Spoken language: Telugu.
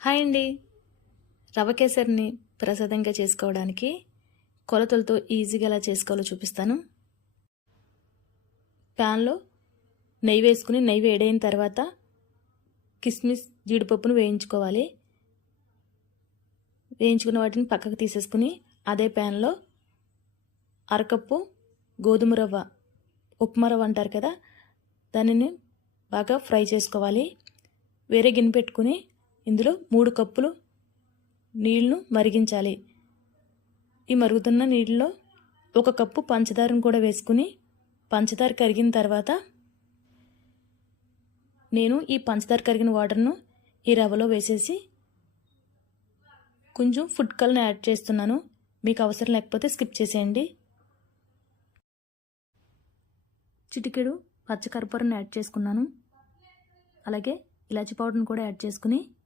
హాయ్ అండి. రవ కేసరిని ప్రసాదంగా చేసుకోవడానికి కొలతలతో ఈజీగా ఎలా చేసుకోవాలో చూపిస్తాను. ప్యాన్లో నెయ్యి వేసుకుని నెయ్యి వేడైన తర్వాత కిస్మిస్ జీడిపప్పును వేయించుకోవాలి. వేయించుకున్న వాటిని పక్కకు తీసేసుకుని అదే ప్యాన్లో అరకప్పు గోధుమ రవ్వ, ఉప్మా రవ్వ అంటారు కదా, దానిని బాగా ఫ్రై చేసుకోవాలి. వేరే గిన్నె పెట్టుకుని ఇందులో 3 కప్పులు నీళ్లను మరిగించాలి. ఈ మరుగుతున్న నీళ్ళలో 1 కప్పు పంచదారను కూడా వేసుకుని పంచదార కరిగిన తర్వాత నేను ఈ పంచదార కరిగిన వాటర్ను ఈ రవ్వలో వేసేసి కొంచెం ఫుడ్ కలర్ని యాడ్ చేస్తున్నాను. మీకు అవసరం లేకపోతే స్కిప్ చేసేయండి. చిటికెడు పచ్చకర్పూరం యాడ్ చేసుకున్నాను. అలాగే ఇలాచి పౌడర్ని కూడా యాడ్ చేసుకుని